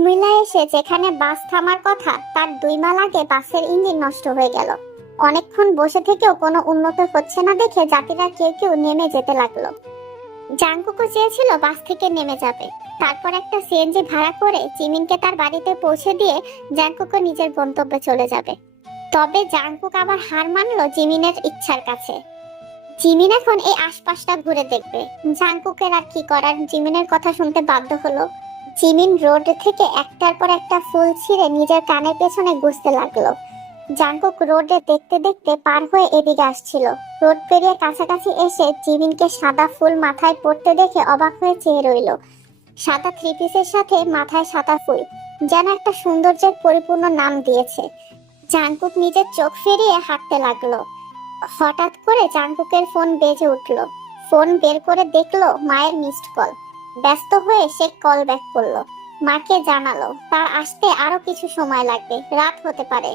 কুমিল্লা এসে যেখানে বাস থামার কথা তার 2 মাইল আগে বাসের ইঞ্জিন নষ্ট হয়ে গেল। অনেকক্ষণ বসে থেকেও কোনো উন্নতি হচ্ছে না দেখে যাত্রীরা কেউ কেউ নেমে যেতে লাগলো। জাঙ্কুকও চেয়েছিল বাস থেকে নেমে যাবে, তারপর একটা সিএনজি ভাড়া করে জিমিনকে তার বাড়িতে পৌঁছে দিয়ে জাঙ্কুকও নিজের গন্তব্যে চলে যাবে। তবে জাঙ্কুক আবার হার মানলো জিমিনের ইচ্ছার কাছে। জিমিন এখন এই আশপাশটা ঘুরে দেখবে। জাঙ্কুকের আর কি করার, জিমিনের কথা শুনতে বাধ্য হলো। জিমিন রোড থেকে একটার পর একটা ফুল ছিঁড়ে নিজের কানের পেছনে গুজতে লাগলো। জাঙ্কুক রোডে দেখতে দেখতে পার হয়ে এদিকে আসছিল। রোড পেরিয়ে কাছাকাছি এসে জিমিনকে সাদা ফুল মাথায় পড়তে দেখে অবাক হয়ে চেয়ে রইল। সাদা থ্রি পিসের সাথে মাথায় সাদা ফুল, যেন একটা সৌন্দর্যের পরিপূর্ণ নাম দিয়েছে। জাঙ্কুক নিজের চোখ ফিরিয়ে হাঁটতে লাগলো। হঠাৎ করে জাঙ্কুকের ফোন বেজে উঠলো। ফোন বের করে দেখলো মায়ের মিসড কল। ব্যস্ত হয়ে সে কল ব্যাক করলো। মাকে জানালো তার আসতে আরো কিছু সময় লাগবে, রাত হতে পারে।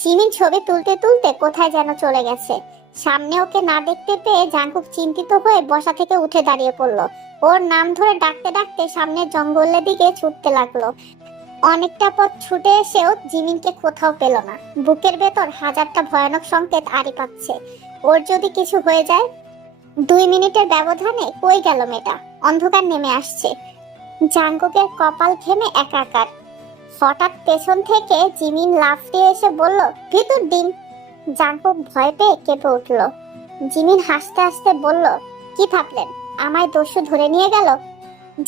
জিমিন ছবি তুলতে তুলতে কোথায় যেন চলে গেছে। সামনে ওকে না দেখতে পেয়ে জাঙ্কুক চিন্তিত হয়ে বসা থেকে উঠে দাঁড়িয়ে পড়লো। ওর নাম ধরে ডাকতে ডাকতে সামনের জঙ্গলের দিকে ছুটতে লাগলো। অনেকটা পথ ছুটে এসেও জিমিনকে কোথাও পেল না। বুকের ভেতর হাজারটা ভয়ানক সংকেত আড়ি পাচ্ছে। ওর যদি কিছু হয়ে যায়। 2 মিনিটের ব্যবধানে কই গেল মেয়েটা? অন্ধকার নেমে আসছে। জাঙ্কুকের কপাল ঘেমে একাকার। হঠাৎ পেছন থেকে জিমিন লাফ দিয়ে এসে বলল, ভিতর দিন। জাঙ্কুক ভয় পেয়ে কেঁপে উঠল। জিমিন হাসতে হাসতে বলল, কি ভাবলেন আমায় দস্যু ধরে নিয়ে গেল?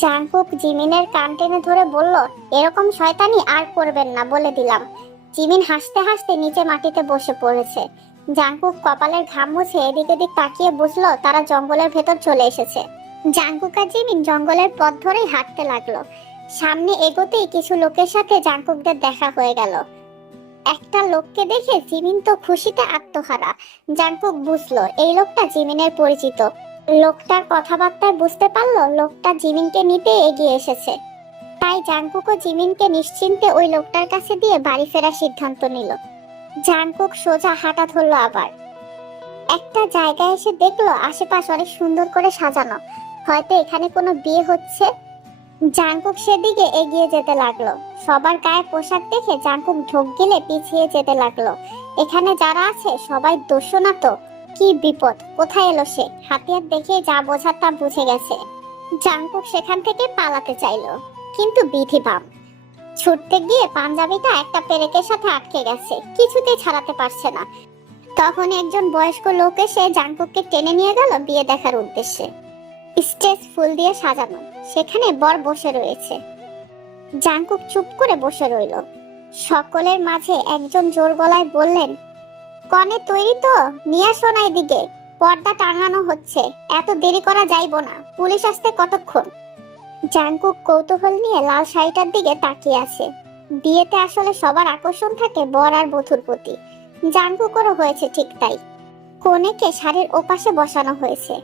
জাঙ্কুক জিমিনের কান টেনে ধরে বলল, এরকম শয়তানি আর করবেন না বলে দিলাম। জিমিন হাসতে হাসতে নিচে মাটিতে বসে পড়েছে। জাঙ্কুক কপালের ঘাম মুছে এদিক ওদিক তাকিয়ে বুঝলো তারা জঙ্গলের ভেতর চলে এসেছে। জাঙ্কুক আর জিমিন জঙ্গলের পথ ধরেই হাঁটতে লাগলো। সামনে এগোতেই কিছু লোকের সাথে জাঙ্কুকদের দেখা হয়ে গেল। একটা লোককে দেখে জিমিন তো খুশিতে আত্মহারা। জাঙ্কুক বুঝলো এই লোকটা জিমিনের পরিচিত। লোকটার কথাবার্তায় বুঝতে পারলো লোকটা জিমিনকে নিতে এগিয়ে এসেছে। তাই জাঙ্কুক ও জিমিনকে নিশ্চিন্তে ওই লোকটার কাছে দিয়ে বাড়ি ফেরার সিদ্ধান্ত নিল। জাঙ্কুক সোজা হাঁটা ধরলো। আবার একটা জায়গায় এসে দেখলো আশেপাশ অনেক সুন্দর করে সাজানো, হয়তো এখানে কোনো বিয়ে হচ্ছে। জাঙ্কুক সেদিকে এগিয়ে যেতে লাগলো। সবার গায়ে পোশাক দেখে জাঙ্কুক ঢোক গিলে পিছিয়ে যেতে লাগলো। এখানে যারা আছে সবাই দস্যু না তো? কি বিপদ, কোথায় এলো সে? হাতিয়ার দেখে যা বোঝার তা বুঝে গেছে। জাঙ্কুক সেখান থেকে পালাতে চাইলো, কিন্তু বিধি বাম। ছুটতে গিয়ে পাঞ্জাবিটা একটা পেরেকের সাথে আটকে গেছে, কিছুতেই ছাড়াতে পারছে না। তখন একজন বয়স্ক লোক এসে জাঙ্কুককে টেনে নিয়ে গেল বিয়ে দেখার উদ্দেশ্যে। স্টেজ ফুল দিয়ে সাজানো, সেখানে বর বসে রয়েছে। জাঙ্কুক চুপ করে বসে রইল। সকলের মাঝে একজন জোর গলায় বললেন, কনে তৈরি তো? নিয়ে আসো না এদিকে, পর্দা টাঙানো হচ্ছে। এত দেরি করা যাইব না, পুলিশ আসতে কতক্ষণ? জাঙ্কুক কৌতূহল নিয়ে লাল শাড়িটার দিকে তাকিয়ে আছে। বিয়েতে আসলে সবার আকর্ষণ থাকে বর আর বধূর প্রতি। জাঙ্কুকেরও হয়েছে ঠিক তাই। কনেকে শাড়ির ওপাশে বসানো হয়েছে।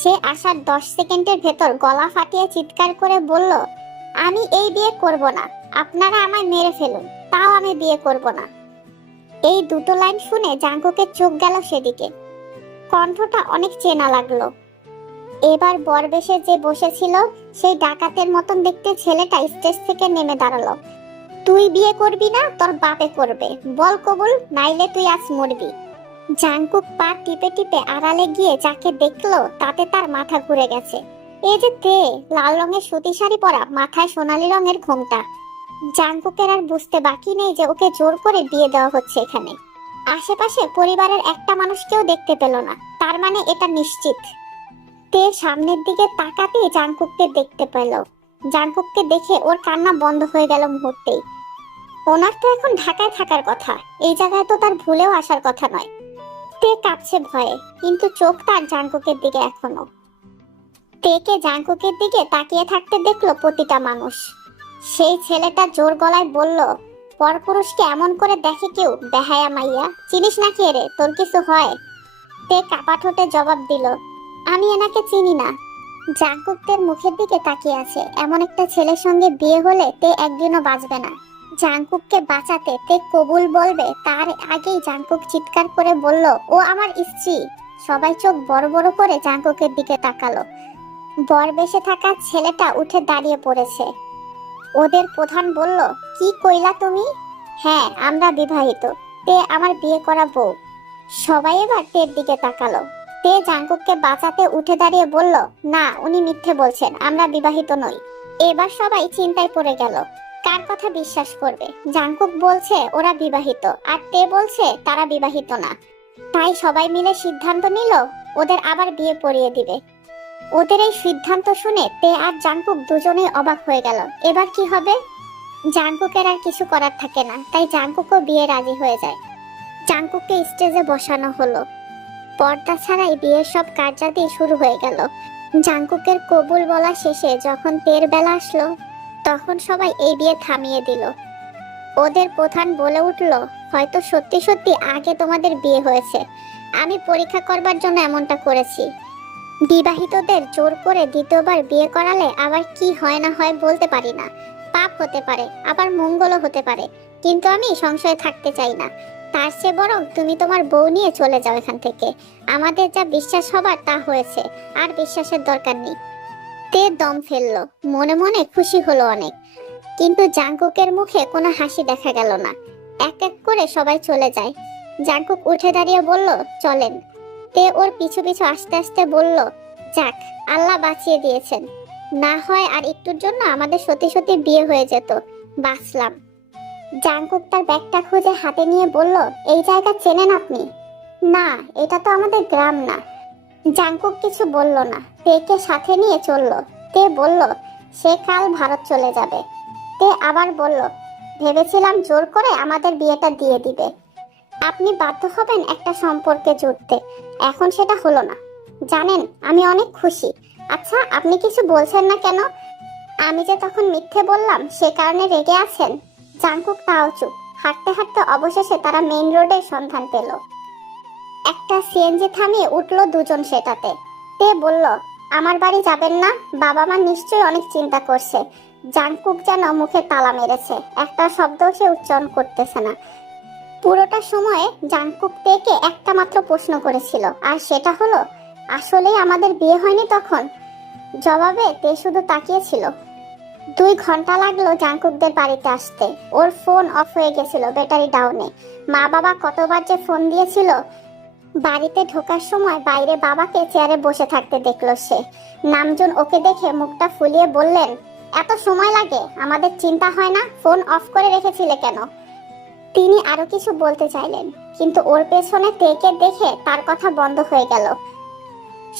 সে আসার 10 সেকেন্ডের ভেতর গলা ফাটিয়ে চিৎকার করে বলল, আমি এই বিয়ে করব না, আপনারা আমায় মেরে ফেলুন, তাও আমি বিয়ে করব না। এই দুটো লাইন শুনে জাঙ্কুকের চোখ গেল সেদিকে। কণ্ঠটা অনেক চেনা লাগলো। এবার বরবেশে যে বসেছিল সেই ডাকাতের মতন দেখতে ছেলেটা স্টেজ থেকে নেমে দাঁড়ালো। তুই বিয়ে করবি না, তোর বাপে করবে, বল কবুল, নাইলে তুই আজ মরবি। জাঙ্কুক পা টিপে টিপে আড়ালে গিয়ে যাকে দেখলো তাতে তার মাথা ঘুরে গেছে। এই যে তে, লাল রঙের সুতি শাড়ি পরা, মাথায় সোনালী রঙের ঘোমটা। জাঙ্কুকের আর বুঝতে বাকি নেই যে ওকে জোর করে বিয়ে দেওয়া হচ্ছে এখানে। আশেপাশে পরিবারের একটা মানুষকেও দেখতে পেল না, তার মানে এটা নিশ্চিত। তে সামনের দিকে তাকাতেই জাঙ্কুককে দেখতে পেল। জাঙ্কুককে দেখে ওর কান্না বন্ধ হয়ে গেল মুহূর্তেই। ওনার তো এখন ঢাকায় থাকার কথা, এই জায়গায় তো তার ভুলেও আসার কথা নয়। তে কাঁপছে ভয়ে, কিন্তু চোখ তার জাঙ্কুকের দিকে এখনো। তেকে জাঙ্কুকের দিকে তাকিয়ে থাকতে দেখলো প্রতিটা মানুষ। সেই ছেলেটা জোর গলায় বলল, পরপুরুষকে এমন করে দেখে কেউ? বেহায়া মাইয়া, চিনিস না কে রে, তোর কিছু হয়? তে কাপা ঠোঁটে জবাব দিল, আমি এনাকে চিনি না। জাঙ্কুকদের মুখের দিকে তাকিয়ে আছে। এমন একটা ছেলের সঙ্গে বিয়ে হলে তে একদিনও বাঁচবে না। জাঙ্কুককে বাঁচাতে তে কবুল বলবে তার আগেই জাঙ্কুক চিৎকার করে বলল, ও আমার স্ত্রী। সবাই চোখ বড় বড় করে জাঙ্কুকের দিকে তাকালো। বর বেশে থাকা ছেলেটা উঠে দাঁড়িয়ে পড়েছে। ওদের প্রধান বলল, কি কইলা তুমি? হ্যাঁ, আমরা বিবাহিত। তে আমার বিয়ে করা বউ। সবাই এবার তের দিকে তাকালো। তে জাঙ্কুককে বাঁচাতে উঠে দাঁড়িয়ে বলল, না, উনি মিথ্যে বলছেন, আমরা বিবাহিত নই। এবার সবাই চিন্তায় পড়ে গেল, কার কথা বিশ্বাস করবে। জাঙ্কুক বলছে ওরা বিবাহিত, আর তে বলছে তারা বিবাহিত না। তাই সবাই মিলে সিদ্ধান্ত নিল ওদের আবার বিয়ে পড়িয়ে দিবে। ওদের এই সিদ্ধান্ত শুনে তে আর জাঙ্কুক দুজনেই অবাক হয়ে গেল। এবার কি হবে? জাঙ্কুকের আর কিছু করার থাকে না, তাই জাঙ্কুকও বিয়ে রাজি হয়ে যায়। জাঙ্কুককে স্টেজে বসানো হলো। পর্দা ছাড়াই বিয়ের সব কার্যাদি শুরু হয়ে গেল। জাঙ্কুকের কবুল বলা শেষে যখন তের বেলা আসলো, তখন সবাই এই বিয়ে থামিয়ে দিল। ওদের প্রধান বলে উঠল, হয়তো সত্যি সত্যি আগে তোমাদের বিয়ে হয়েছে। আমি পরীক্ষা করবার জন্য এমনটা করেছি। বিবাহিতদের জোর করে দ্বিতীয়বার বিয়ে করালে আবার কি হয় না হয় বলতে পারি না। পাপ হতে পারে, আবার মঙ্গলও হতে পারে, কিন্তু আমি সংশয়ে থাকতে চাই না। তার চেয়ে বরং তুমি তোমার বউ নিয়ে চলে যাও এখান থেকে। আমাদের যা বিশ্বাস হবার তা হয়েছে, আর বিশ্বাসের দরকার নেই। তে দম ফেললো, মনে মনে খুশি হলো অনেক, কিন্তু জাঙ্কুকের মুখে কোনো হাসি দেখা গেল না। এক এক করে সবাই চলে যায়। জাঙ্কুক উঠে দাঁড়িয়ে বলল, চলেন। তে ওর পিছু পিছু আস্তে আস্তে বলল, যাক, আল্লাহ বাঁচিয়ে দিয়েছেন। না হয় আর একটুর জন্য আমাদের সত্যি সত্যি বিয়ে হয়ে যেত, বাঁচলাম। জাঙ্কুক তার ব্যাগটা খুঁজে হাতে নিয়ে বলল, এই জায়গা চেনেন আপনি? না, এটা তো আমাদের গ্রাম না। জাঙ্কুক কিছু বলল না, তেকে সাথে নিয়ে চলল। তে বলল, সে কাল ভারত চলে যাবে। তে আবার বলল, ভেবেছিলাম জোর করে আমাদের বিয়েটা দিয়ে দিবে। আপনি বাধ্য হবেন একটা সম্পর্কে জুড়তে, এখন সেটা হলো না। জানেন, আমি অনেক খুশি। আচ্ছা, আপনি কিছু বলছেন না কেন? আমি যে তখন মিথ্যে বললাম সে কারণে রেগে আছেন? জাঙ্কুক তাও চুপ। হাঁটতে হাঁটতে অবশেষে তারা মেইন রোডের সন্ধান পেল। একটা সিএনজি থামিয়ে উঠলো দুজন সেটাতে। তে বলল, আমার বাড়ি যাবেন না? বাবা মা নিশ্চয়ই অনেক চিন্তা করছে। জাঙ্কুক যেন মুখে তালা মেরেছে, একটা শব্দও সে উচ্চারণ করতেছে না। পুরোটা সময়ে জাঙ্কুক তেকে একটা মাত্র প্রশ্ন করেছিল, আর সেটা হলো, আসলেই আমাদের বিয়ে হয়নি তখন? জবাবে তে শুধু তাকিয়েছিল। 2 ঘন্টা লাগলো জাঙ্কুকদের বাড়িতে আসতে। ওর ফোন অফ হয়ে গেছিল, ব্যাটারি ডাউনে। মা বাবা কতবার যে ফোন দিয়েছিল। বাড়িতে ঢোকার সময় বাইরে বাবাকে চেয়ারে বসে থাকতে দেখলো সে। নামজুন ওকে দেখে মুখটা ফুলিয়ে বললেন, এত সময় লাগে? আমাদের চিন্তা হয় না? ফোন অফ করে রেখেছিলে কেন? তিনি আরো কিছু বলতে চাইলেন, কিন্তু ওর পেছনে তেকে দেখে তার কথা বন্ধ হয়ে গেল।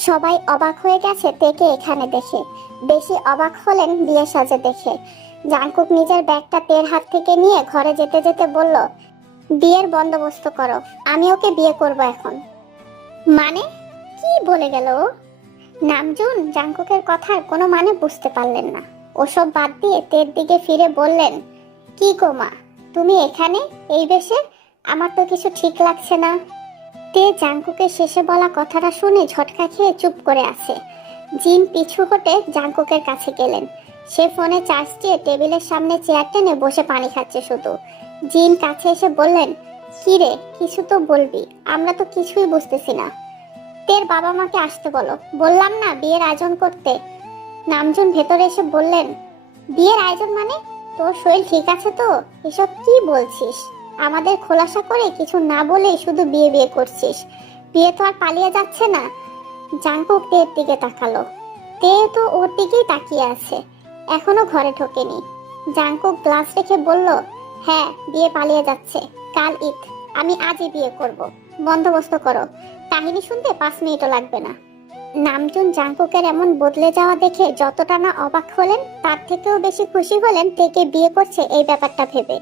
সবাই অবাক হয়ে গেছে তেকে এখানে দেখে। বেশি অবাক হলেন বিয়ে সাজে দেখে। জাঙ্কুক নিজের ব্যাগটা তের হাত থেকে নিয়ে ঘরে যেতে যেতে বলল, বিয়ের বন্দোবস্ত করো, আমি ওকে বিয়ে করব এখন। মানে? কি বলে গেল ও? নামজুন জাঙ্কুকের কথার কোনো মানে বুঝতে পারলেন না। ওসব বাদ দিয়ে তের দিকে ফিরে বললেন, কি গো মা, তুমি এখানে এই বেশে? আমার তো কিছু ঠিক লাগছে না। তে জাঙ্কুকের শেষে বলা কথাটা শুনে ঝটকা খেয়ে চুপ করে আছে। জিন পিছু হটে জাঙ্কুকের কাছে গেলেন। সে ফোনে চার্জ দিয়ে টেবিলের সামনে চেয়ার টেনে বসে পানি খাচ্ছে শুধু। জিন কাছে এসে বললেন, কি রে, কিছু তো বলবি, আমরা তো কিছুই বুঝতেছি না। তের বাবা মাকে আসতে বলো, বললাম না বিয়ের আয়োজন করতে। নামজুন ভেতরে এসে বললেন, বিয়ের আয়োজন মানে? তোর শরীর ঠিক আছে তো? এসব কি বলছিস? আমাদের খোলাসা করে কিছু না বলেই শুধু বিয়ে বিয়ে করছিস। বিয়ে তো আর পালিয়ে যাচ্ছে না। জাঙ্কুক তের দিকে তাকালো। তে তো ওর দিকেই তাকিয়ে আছে, এখনো ঘরে ঢোকেনি। জাঙ্কুক গ্লাস রেখে বলল, হ্যাঁ, বিয়ে পালিয়ে যাচ্ছে। কাল ঈদ, আমি আজই বিয়ে করব। বন্দোবস্ত করো। কাহিনী শুনতে 5 মিনিটও লাগবে না। নামজুন জাঙ্কুকের এমন বদলে যাওয়া দেখে যতটা না অবাক হলেন, তার থেকেও বেশি খুশি হলেন তেকে বিয়ে করছে এই ব্যাপারটা ভেবে।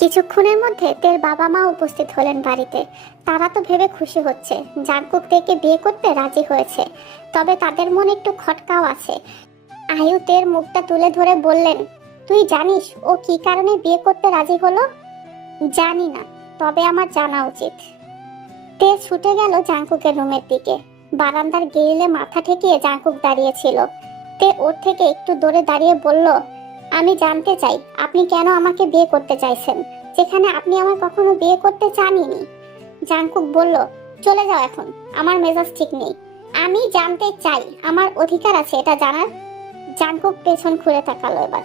কিছুক্ষণের মধ্যে তের বাবা মা উপস্থিত হলেন বাড়িতে। তারা তো ভেবে খুশি হচ্ছে জাঙ্কুক তেকে বিয়ে করতে রাজি হয়েছে, তবে তাদের মনে একটু খটকাও আছে। আয়ু তের মুখটা তুলে ধরে বললেন, তুই জানিস ও কি কারণে বিয়ে করতে রাজি হলো? জানি না, তবে আমার জানা উচিত। তে ছুটে গেল জাঙ্কুকের রুমের দিকে। বারান্দার গ্রিলে মাথা ঠেকিয়ে জাঙ্কুক দাঁড়িয়েছিল। তে ওর থেকে একটু দূরে দাঁড়িয়ে বলল, আমি জানতে চাই আপনি কেন আমাকে বিয়ে করতে চাইছেন, যেখানে আপনি আমার কখনো বিয়ে করতে চানইনি। জাঙ্কুক বলল, চলে যাও এখন, আমার মেজাজ ঠিক নেই। আমি জানতে চাই, আমার অধিকার আছে এটা জানার। জাঙ্কুক পেছন ঘুরে তাকালো এবার।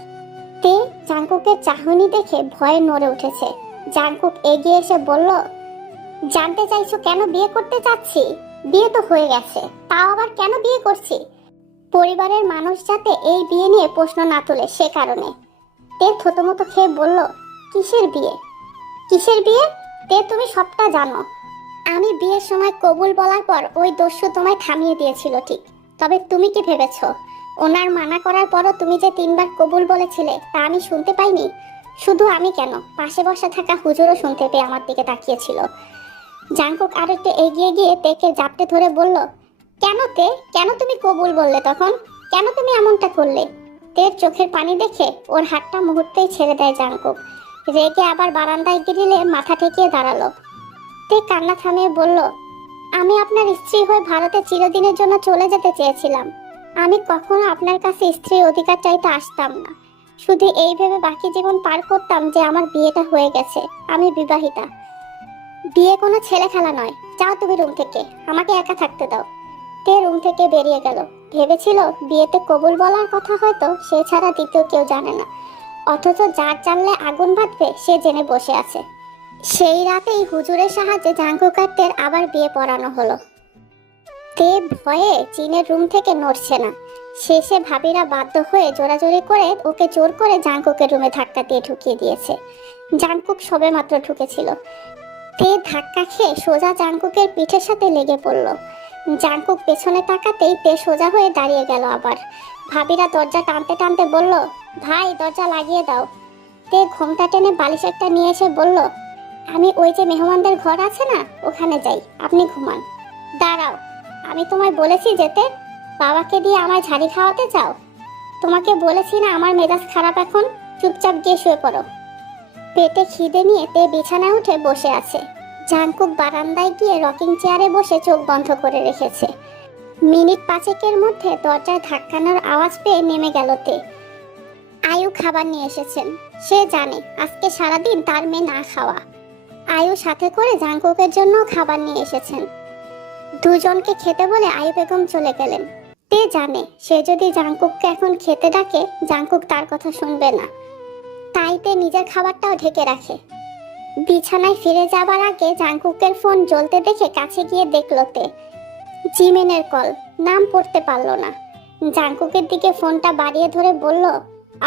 তে জাংকুকের চাহনি দেখে ভয়ে নড়ে উঠেছে। জাংকুক এগিয়ে এসে বলল, জানতে চাইছো কেন বিয়ে করতে চাচ্ছি? বিয়ে তো হয়ে গেছে, তাও আবার কেন বিয়ে করছি? পরিবারের মানুষ যাতে এই বিয়ে নিয়ে প্রশ্ন না তোলে সে কারণে। তে থতমত খেয়ে বলল, কিসের বিয়ে? কিসের বিয়ে? তে তুমি সবটা জানো। আমি বিয়ের সময় কবুল বলার পর ওই দস্যু তোমায় থামিয়ে দিয়েছিল ঠিক, তবে তুমি কি ভেবেছো ওনার মানা করার পরও তুমি যে 3বার কবুল বলেছিলে তা আমি শুনতে পাইনি? শুধু আমি কেন, পাশে বসা থাকা হুজুরও শুনতে পেয়ে আমার দিকে তাকিয়েছিল। জাংকুক আর একটু এগিয়ে গিয়ে তেকে জাপটে ধরে বলল, কেন তে, কেন তুমি কবুল বললে তখন? কেন তুমি এমনটা করলে? তের চোখের পানি দেখে ওর হাতটা মুহূর্তেই ছেড়ে দেয় জাংকুক। রেগে আবার বারান্দায় গিরিলে মাথা ঠেকিয়ে দাঁড়ালো। তে কান্না থামিয়ে বলল, আমি আপনার স্ত্রী হয়ে ভারতে চিরদিনের জন্য চলে যেতে চেয়েছিলাম। আমি কখনো আপনার কাছে স্ত্রীর অধিকার চাইতে আসতাম না। শুধু এই ভেবে বাকি জীবন পার করতাম যে আমার বিয়েটা হয়ে গেছে, আমি বিবাহিতা। বিয়ে কোনো ছেলে খেলা নয়। যাও তুমি রুম থেকে, আমাকে একা থাকতে দাও। তে রুম থেকে বেরিয়ে গেল। ভেবেছিল বিয়েতে কবুল বলার কথা হয়তো সে ছাড়া দ্বিতীয় কেউ জানে না, অথচ যার জানলে আগুন বাঁধবে সে জেনে বসে আছে। সেই রাতেই হুজুরের সাহায্যে জাংকুক আর তের আবার বিয়ে পড়ানো হলো। তে ভয়ে চীনের রুম থেকে নড়ছে না। শেষে ভাবিরা বাধ্য হয়ে জোরাজোরি করে ওকে জোর করে জাংকুকের রুমে ধাক্কা দিয়ে ঢুকিয়ে দিয়েছে। জাংকুক সবেমাত্র ঢুকেছিল। তে ধাক্কা খেয়ে সোজা জাংকুকের পিঠের সাথে লেগে পড়ল। জাংকুক পেছনে তাকাতেই তে সোজা হয়ে দাঁড়িয়ে গেল আবার। ভাবিরা দরজা টানতে টানতে বলল, ভাই দরজা লাগিয়ে দাও। তে ঘোমটা টেনে বালিশ একটা নিয়ে এসে বলল, আমি ওই যে মেহমানদের ঘর আছে না, ওখানে যাই, আপনি ঘুমান। দাঁড়াও, আমি তোমায় বলেছি যেতে? বাবাকে দিয়ে আমায় ঝাড়ি খাওয়াতে চাও? তোমাকে বলেছি না আমার মেজাজ খারাপ এখন, চুপচাপ গিয়ে শুয়ে পড়ো। পেটে খিদে নিয়ে তে বিছানায় উঠে বসে আছে। জাংকুক বারান্দায় গিয়ে রকিং চেয়ারে বসে চোখ বন্ধ করে রেখেছে। মিনিট 5 মধ্যে দরজায় ধাক্কানোর আওয়াজ পেয়ে নেমে গেল তে। আয়ু খাবার নিয়ে এসেছেন। সে জানে আজকে সারাদিন তার মেয়ে না খাওয়া। আয়ু সাথে করে জাংকুকের জন্য খাবার নিয়ে এসেছেন। দুজনকে খেতে বলে আয়ু বেগম চলে গেলেন। তে জানে সে যদি জাংকুককে এখন খেতে ডাকে জাংকুক তার কথা শুনবে না, তাই তে নিজের খাবারটাও ঢেকে রাখে। বিছানায় ফিরে যাবার আগে জাংকুকের ফোন জ্বলতে দেখে কাছে গিয়ে দেখলো তে। জিমিনের কল, নাম পড়তে পারলো না। জাংকুকের দিকে ফোনটা বাড়িয়ে ধরে বলল,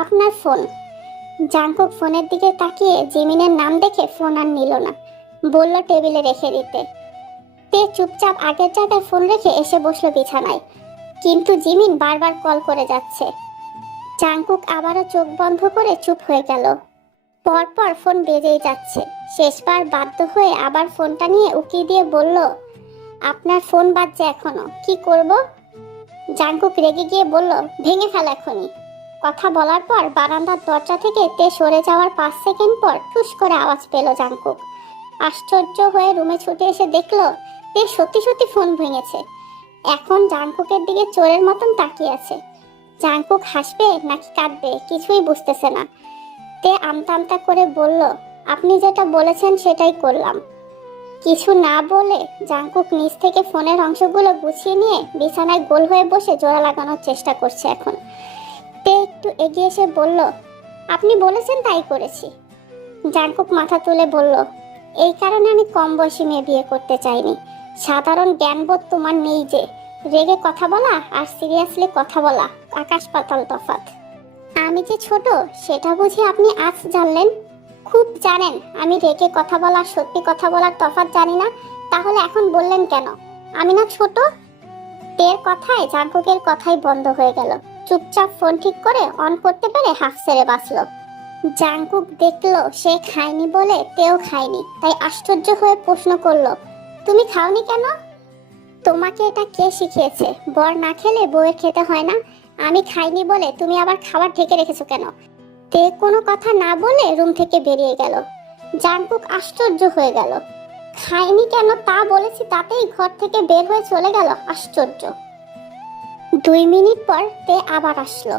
আপনার ফোন। জাংকুক ফোনের দিকে তাকিয়ে জিমিনের নাম দেখে ফোন আর নিল না, বলল টেবিলে রেখে দিতে। তে চুপচাপ আগের জায়গায় ফোন রেখে এসে বসলো বিছানায়, কিন্তু জিমিন বারবার কল করে যাচ্ছে। জাংকুক আবারও চোখ বন্ধ করে চুপ হয়ে গেল। পরপর ফোন বেজেই যাচ্ছে। শেষবার বাধ্য হয়ে আবার ফোনটা নিয়ে উকি দিয়ে বলল, আপনার ফোন বাজছে এখনো, কি করব? জাংকুক রেগে গিয়ে বলল, ভেঙে ফেল এখনই। কথা বলার পর বারান্দার দরজা থেকে তে সরে যাওয়ার 5 সেকেন্ড পর ঠুস করে আওয়াজ পেল জাংকুক। আশ্চর্য হয়ে রুমে ছুটে এসে দেখলো তে সত্যি সত্যি ফোন ভেঙেছে। এখন জাংকুকের দিকে চোরের মতন তাকিয়ে আছে। জাংকুক হাসবে নাকি কাঁদবে কিছুই বুঝতেছে না। তে আমতা আমতা করে বলল, আপনি যেটা বলেছেন সেটাই করলাম। কিছু না বলে জাংকুক নিচ থেকে ফোনের অংশগুলো গুছিয়ে নিয়ে বিছানায় গোল হয়ে বসে জোড়া লাগানোর চেষ্টা করছে এখন। তে একটু এগিয়ে এসে বলল, আপনি বলেছেন তাই করেছি। জাংকুক মাথা তুলে বলল, এই কারণে আমি কম বয়সী মেয়ে বিয়ে করতে চাইনি। সাধারণ জ্ঞানবোধ তোমার নেই যে। রেগে কথা বলা আর সিরিয়াসলি কথা বলা আকাশ পাতাল তফাৎ। আমি যে ছোট সেটা বুঝি আপনি আজ জানলেন? খুব জানেন আমি রেগে কথা বলা সত্যি কথা বলার তফাৎ জানি না, তাহলে এখন বললেন কেন? আমি না ছোট? তের কথায় জাংকুকের কথাই বন্ধ হয়ে গেল। চুপচাপ ফোন ঠিক করে অন করতে পেরে হাফ ছেড়ে বাঁচল। জাংকুক দেখলো সে খায়নি বলে তেও খায়নি, তাই আশ্চর্য হয়ে প্রশ্ন করলো, তুমি খাওনি কেন? তোমাকে এটা কে শিখিয়েছে? বর না খেলে বউয়ের খেতে হয় না? আমি খাইনি বলে তুমি আবার খাবার ঢেকে রেখেছো কেন? তে কোনো কথা না বলে রুম থেকে বেরিয়ে গেল। জাংকুক আশ্চর্য হয়ে গেল। খাইনি কেন তা বলেছি তাতেই ঘর থেকে বের হয়ে চলে গেল, আশ্চর্য। 2 মিনিট পর তে আবার আসলো।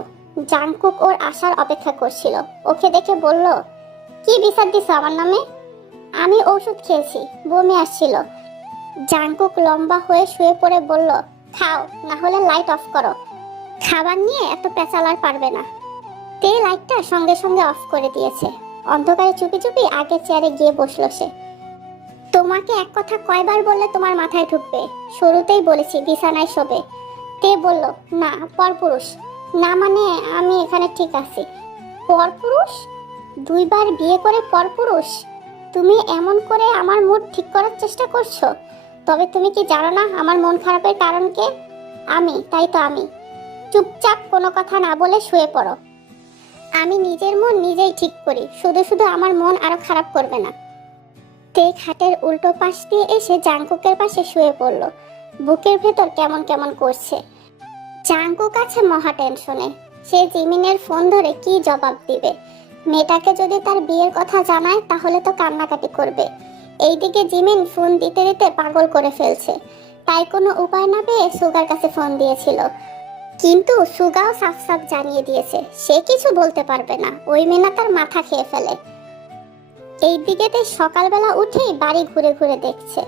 জাংকুক ওর আসার অপেক্ষা করছিল। ওকে দেখে বলল, কি বিচার দিছ আমার নামে? আমি ওষুধ খেয়েছি, বমি আসছিল। জাংকুক লম্বা হয়ে শুয়ে পড়ে বলল, খাও, না হলে লাইট অফ করো। খাবার নিয়ে এত পেঁচাল আর পারবে না। তে লাইটটা সঙ্গে সঙ্গে অফ করে দিয়েছে। অন্ধকারে চুপি চুপি আগের চেয়ারে গিয়ে বসলো সে। তোমাকে এক কথা কয়বার বললে তোমার মাথায় ঢুকবে? শুরুতেই বলেছি বিছানায় শোবে। তে বলল, না, পরপুরুষ। না মানে আমি এখানে ঠিক আছি। পরপুরুষ? 2বার বিয়ে করে পরপুরুষ? তুমি এমন করে আমার মুড ঠিক করার চেষ্টা করছো? তবে তুমি কি জানো না আমার মন খারাপের কারণ কে? আমি, তাই তো আমি। চুপচাপ কোনো কথা না বলে শুয়ে পড়ো। আমি নিজের মন নিজেই ঠিক করি, শুধু শুধু আমার মন আরো খারাপ করবে না। তে খাটের উল্টো পাশ দিয়ে এসে জাংকুকের পাশে শুয়ে পড়ল। বুকের ভেতর কেমন কেমন করছে। জাংকুক আছে মহা টেনশনে। সে জিমিনের ফোন ধরে কি জবাব দিবে? মেয়েটাকে যদি তার বিয়ের কথা জানায় তাহলে তো কান্নাকাটি করবে। এইদিকে জিমিন ফোন দিতে দিতে পাগল করে ফেলছে। তাই কোনো উপায় না পেয়ে সুগার কাছে ফোন দিয়েছিল, কিন্তু সুগাও সাফ সাফ জানিয়ে দিয়েছে সে কিছু বলতে পারবে না, ওই মেনা তার মাথা খেয়ে ফেলে। এইদিকে তে সকালবেলা উঠেই বাড়ি ঘুরে ঘুরে দেখছে।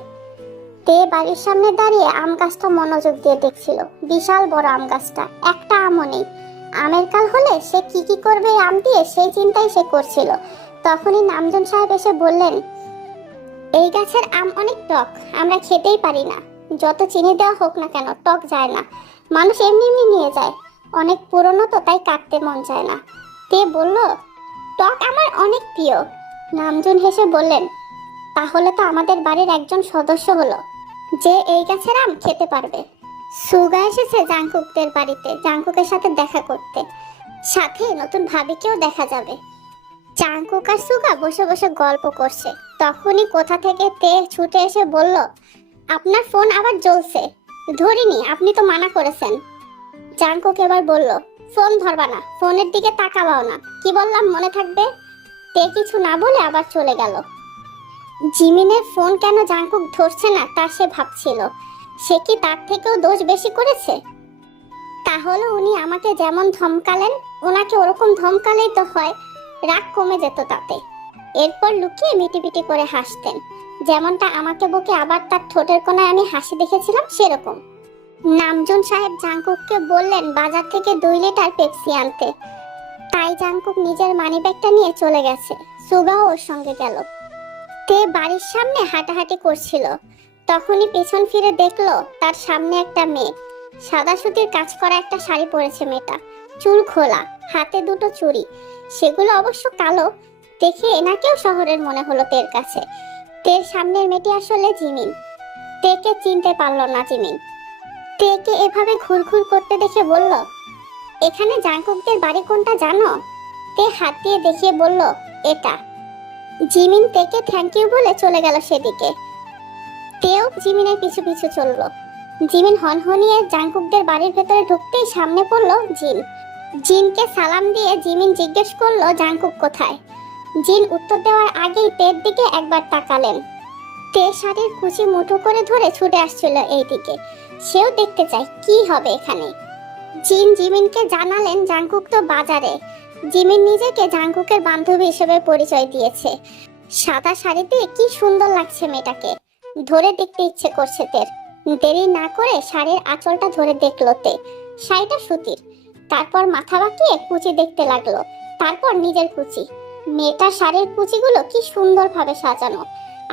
তে বাড়ির সামনে দাঁড়িয়ে আম গাছটা মনোযোগ দিয়ে দেখছিল। বিশাল বড় আম গাছটা, একটা আমও নেই। আমের কাল হলে সে কি কি করবে আম দিয়ে সেই চিন্তাই সে করছিল। তখনই নামজন সাহেব এসে বললেন, এই গাছের আম অনেক টক, আমরা খেতেই পারি না। যত চিনি দেওয়া হোক না কেন টক যায় না, মানুষ এমনি এমনি নিয়ে যায়। অনেক পুরনো তো, তাই কাটতে মন চায় না। তে বলল, টক আমার অনেক প্রিয়। নামজন হেসে বললেন, তাহলে তো আমাদের বাড়ির একজন সদস্য হলো যে এই গাছের আম খেতে পারবে। সুগা এসেছে জাংকুকদের বাড়িতে জাংকুকের সাথে দেখা করতে, সাথে নতুন ভাবিকেও দেখা যাবে। জাংকুক আর সুগা বসে বসে গল্প করছে। তখনই কোথা থেকে তে ছুটে এসে বলল, আপনার ফোন আবার জ্বলছে। ধরিনি, আপনি তো মানা করেছেন। জাংকুক এবার বলল, ফোন ধরবা না, ফোনের দিকে তাকাবাও না। কি বললাম মনে থাকবে? তে কিছু না বলে আবার চলে গেল। জিমিনের ফোন কেন জাংকুক ধরছে না তা সে ভাবছিল। সে কি তার থেকেও দোষ বেশি করেছে? তাহলে উনি আমাকে যেমন ধমকালেন ওনাকে ওরকম ধমকালেই তো হয়, রাগ কমে যেত তাতে। এরপর লুকিয়ে মিটিমিটি করে হাসতেন, যেমনটা আমাকে বকে আবার তার ঠোঁটের কোণায় আমি হাসি দেখেছিলাম সেরকম। নামজন সাহেব জাংকুককে বললেন বাজার থেকে 2 লিটার পেপসি আনতে। তাই জাংকুক নিজের মানিব্যাগটা নিয়ে চলে গেছে। সুগাও ওর সঙ্গে গেল। তে বাড়ির সামনে হাঁটাহাঁটি করছিল। তখনই পেছন ফিরে দেখলো তার সামনে একটা মেয়ে। সাদা সুতির কাজ করা একটা শাড়ি পরেছে মেয়েটা, চুল খোলা, হাতে 2টো চুড়ি। সেগুলো অবশ্য কালো। দেখে এনাকেও শহরের মনে হলো তের কাছে। তের সামনের মেয়েটি আসলে জিমিন। তেকে চিনতে পারলো না জিমিন। তেকে এভাবে ঘুরঘুর করতে দেখে বলল, এখানে জাংকুকদের বাড়ি কোনটা জানো? তে হাত দিয়ে দেখিয়ে বলল, এটা। জিমিন তেকে থ্যাংক ইউ বলে চলে গেল সেদিকে। তেও জিমিনের পিছু পিছু চলল। জিমিন হনহনিয়ে জাংকুকদের বাড়ির ভেতরে ঢুকতেই সামনে পড়ল জিন। জিনকে সালাম দিয়ে জিমিন জিজ্ঞেস করলো জাংকুক কোথায়। জিন উত্তর দেওয়ার আগেই তের দিকে একবার তাকালেন। তে শাড়ির কুচি মুঠো করে ধরে ছুটে আসছিল এইদিকে। সেও দেখতে চায় কি হবে এখানে। জিন জিমিনকে জানালেন জাংকুক তো বাজারে। জিমিন নিজেকে জাংকুকের বান্ধবী হিসেবে পরিচয় দিয়েছে। সাদা শাড়িতে কি সুন্দর লাগছে মেয়েটাকে, ধরে দেখতে ইচ্ছে করছে তের। দেরি না করে শাড়ির আঁচলটা ধরে দেখলো তে। শাড়িটা সুতির। তারপর মাথা বাঁকিয়ে কুচি দেখতে লাগলো, তারপর নিজের কুচি। মেয়েটার শাড়ির কুচিগুলো কি সুন্দরভাবে সাজানো,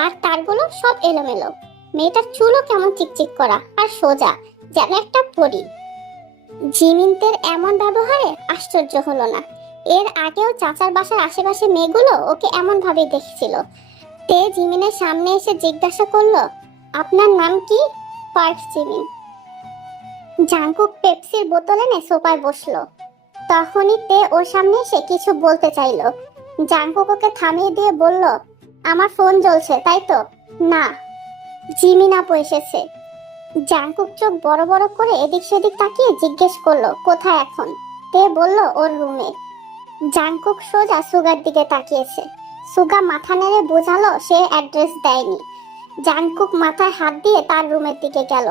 আর তারগুলো সব এলোমেলো। মেয়েটার চুলও কেমন চিকচিক করা আর সোজা, যেন একটা পরী। জিমিনদের এমন ব্যবহারে আশ্চর্য হলো না। এর আগেও চাচার বাসার আশেপাশে মেয়েগুলো ওকে এমন ভাবে দেখছিল। তে জিমিনের সামনে এসে জিজ্ঞাসা করলো, আপনার নাম কি? Park Jimin. জাংকুক পেপসির বোতল এনে সোফায় বসলো। তখনই তে ওর সামনে এসে কিছু বলতে চাইলো। জাংকুক ওকে থামিয়ে দিয়ে বলল, আমার ফোন জ্বলছে তাই তো? না। জিমিন আপু এসেছে। জাংকুক চোখ বড় বড় করে এদিক সেদিক তাকিয়ে জিজ্ঞেস করলো, কোথায় এখন? তে বলল, ওর রুমে। জাংকুক সোজা সুগার দিকে তাকিয়েছে। সুগা মাথা নেড়ে বোঝালো সে অ্যাড্রেস দেয়নি। জাংকুক মাথায় হাত দিয়ে তার রুমের দিকে গেল।